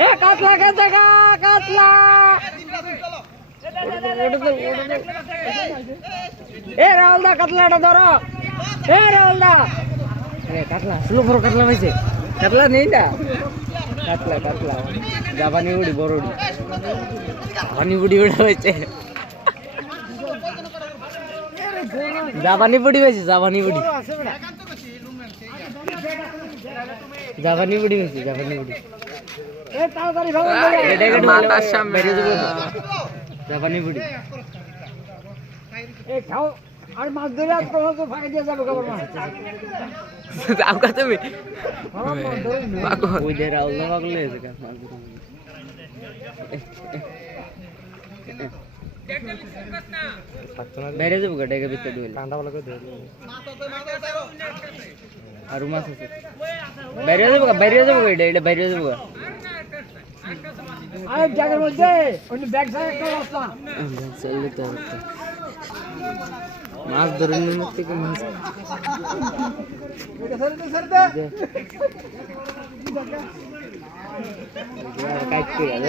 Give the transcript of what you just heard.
এ কাতলা গেছে গা কাতলা এ রাহুল দা কাতলাটা ধরো এ রাহুল দা কাতলা স্লো বড় কাতলা পাইছে কাতলা নেই না কাতলা কাতলা জাপানি বুড়ি বড় জাপানি বুড়ি উড়ে হয়েছে জাপানি বুড়ি হয়েছে জাপানি বুড়ি জাপানি বুড়ি হয়েছে জাপানি বুড়ি জাপানি বুড়ি আর মাছ ধরে ফাঁকে দিয়ে যাবো খাবার মাছ তুমি ওই যে রাহুল পাগল হয়েছে বাইরে যাবো গা ডেকে ভিতরে ঢুকলে ঠান্ডা বলা করে আর মাছ আছে বাইরে যাবো গা বাইরে যাবো এটা বাইরে যাবো গা আরে জায়গার মধ্যে ওই ব্যাগ সাইড একটা রাস্তা চললে তো মাছ ধরে নিয়ে থেকে মাছ কাটতে গেল